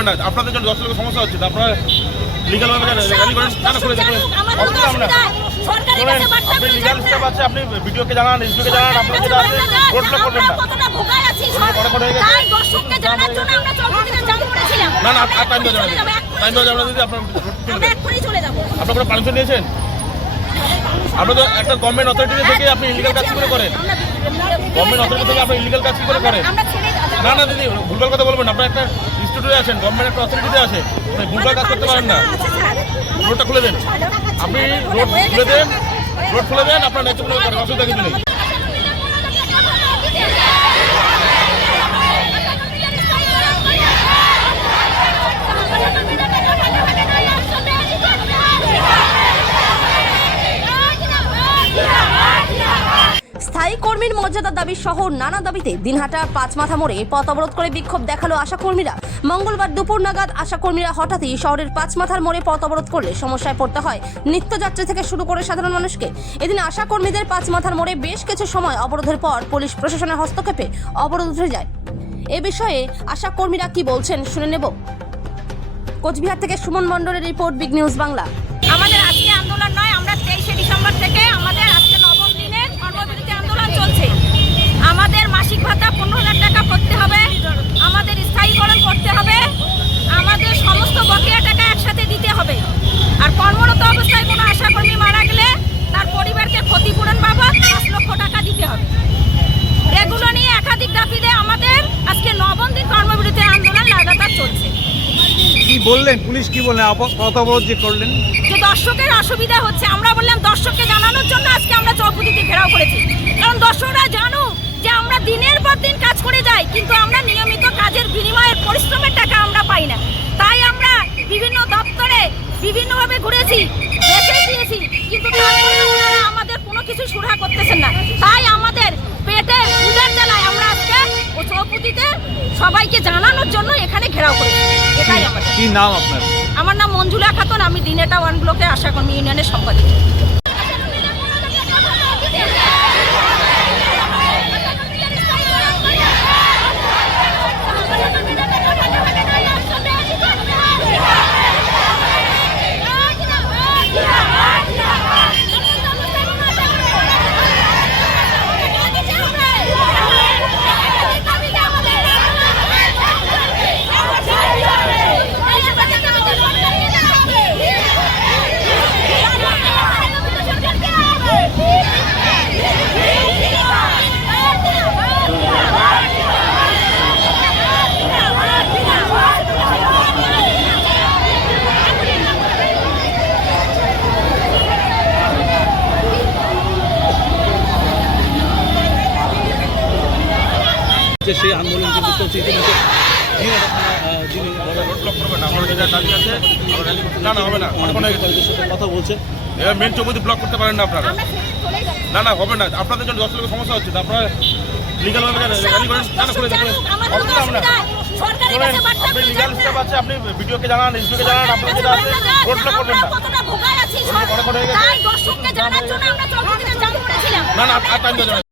হবে না, আপনাদের জন্য 10 লক্ষ সমস্যা হচ্ছে, আপনারা লিগ্যাল ভাবে র্যালি করেন, কেন করে দেখুন আপনি লিগ্যাল স্টেপ আছে, আপনি ভিডিওকে জানান, এসডিওকে জানান, আপনারা যেটা আছে রোড ব্লক করবেন না। না না, আর টাইম দেওয়া যাবে না, টাইম দেওয়া যাবে না দিদি, আপনার আপনার কোনো পারমিশন নিয়েছেন? আপনি তো একটা গভর্নমেন্ট অথরিটি থেকে আপনি ইলিগাল কাজ করে করেন, গভর্নমেন্ট অথরিটি থেকে আপনি ইলিগাল কাজ করে করেন। না না দিদি, ভুলভাল কথা বলবেন, আপনার একটা ইনস্টিটিউটে আছেন, গভর্নমেন্ট একটা অথরিটিতে আছে, ভুলভাল কাজ করতে পারেন না। রোডটা খুলে দেন, আপনি রোড খুলে দেন, রোড খুলে দেন, আপনার ন্যায্য কোনো অসুবিধা কিছু নেই। স্থায়ী কর্মীর মর্যাদার দাবি সহ নানা দাবিতে দিনহাটার পাঁচমাথা মোড়ে পথ অবরোধ করে বিক্ষোভ দেখালো আশাকর্মীরা। মঙ্গলবার দুপুর নাগাদ আশাকর্মীরা হঠাৎই শহরের পাঁচমাথার মোড়ে পথ অবরোধ করলে সমস্যায় পড়তে হয় নিত্যযাত্রী থেকে শুরু করে সাধারণ মানুষকে। এদিন আশাকর্মীদের পাঁচমাথার মোড়ে বেশ কিছু সময় অবরোধের পর পুলিশ প্রশাসনের হস্তক্ষেপে অবরোধ উঠে যায়। এ বিষয়ে আশাকর্মীরা কি বলছেন শুনে নেব। কোচবিহার থেকে সুমন মণ্ডলের রিপোর্ট, বিগ নিউজ বাংলা। আমাদের আজকে আন্দোলন নয়, আমরা 23শে ডিসেম্বর থেকে আমাদের আজকে নবম দিনের কর্মবিরতি আন্দোলন চলছে। আমাদের মাসিক ভাতা 15,000 টাকা করতে হবে, আমাদের স্থায়ীকরণ করতে হবে, আমাদের সমস্ত বকেয়া টাকা একসাথে দিতে হবে। আর কর্মরত অবস্থায় কোনো আশাকর্মী মারা গেলে তার পরিবারকে ক্ষতিপূরণ বাবদ 5 লক্ষ টাকা দিতে হবে। এগুলো নিয়ে একাধিক দাবিতে আমাদের আজকে নবম দিন কর্মবিরতি আন্দোলন লাগাতার চলছে। কি বললেন পুলিশ, কি বললেন পথ অবরোধ যে করলেন? যে দর্শকের অসুবিধা হচ্ছে, আমরা বললাম দর্শককে জানানোর জন্য আজকে আমরা চৌপতিতে ঘেরাও করেছি, কারণ দর্শকরা জানুক যে আমরা দিনের পর দিন কাজ করে যাই, কিন্তু আমরা নিয়মিত কাজের বিনিময়ের পরিশ্রমের টাকা আমরা পাই না। তাই আমরা বিভিন্ন দপ্তরে বিভিন্নভাবে ঘুরেছি, মেসেজ দিয়েছি, কিন্তু তারপরেও ওনারা আমাদের কোনো কিছু সুরাহা করতেছেন না। তাই আমাদের পেটের উদার জ্বালায় আমরা আজকে ও চৌপতিতে সবাইকে জানানোর জন্য এখানে ঘেরাও করেছি। এটাই আমাদের। কি নাম আপনার? আমার নাম মঞ্জুলা খাতুন, আমি দিনেটা 1 ব্লকের আশাকর্মী ইউনিয়নের সম্পাদিকা। সেই আন্দোলন কিন্তু চলছে ইতিমধ্যে। না না, হবে না, কথা বলছে এবার মেন চৌপতি ব্লক করতে পারেন না আপনারা। না না, হবে না, আপনাদের জন্য 10 লক্ষ সমস্যা হচ্ছে, আপনারা লিগ্যাল ভাবে র্যালি করেন, কেন করে দেখুন আপনি লিগ্যাল স্টেপ আছে, আপনি ভিডিওকে জানান, এসডিওকে জানান, আপনারা যেটা আছে রোড ব্লক করবেন না। না না, আর টাইম দেওয়া যাবে না,